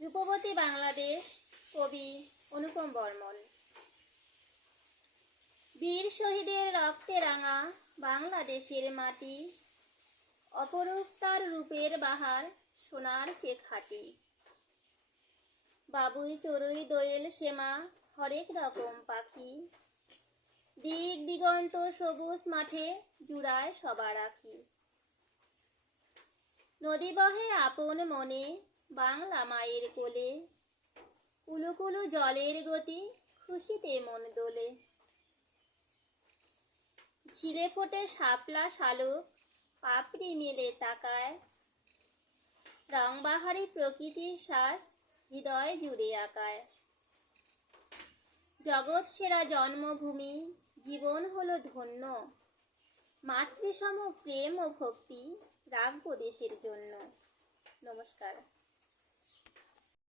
রূপবতী বাংলাদেশ, কবি অনুপম বর্মন। বীর শহীদের রক্তে রাঙা বাংলাদেশের মাটি, অপরূপ তার রূপের বাহার, সোনার চেক হাটি। বাবুই চড়ুই দোয়েল সেমা হরেক রকম পাখি, দিক দিগন্ত সবুজ মাঠে জুড়ায় সবার আঁখি। নদী বহে আপন মনে বাংলা মায়ের কোলে, কুলু কুলু জলের গতি খুশিতে মন দোলে। ঝিলে ফোটে শাপলা শালুক পাপড়ি মেলে তাকায়, রংবাহারি প্রকৃতির শ্বাস হৃদয় জুড়ে আঁকায়। জগৎ সেরা জন্মভূমি জীবন হলো ধন্য, মাতৃসম প্রেম ও ভক্তি রাখবো দেশের জন্য। নমস্কার।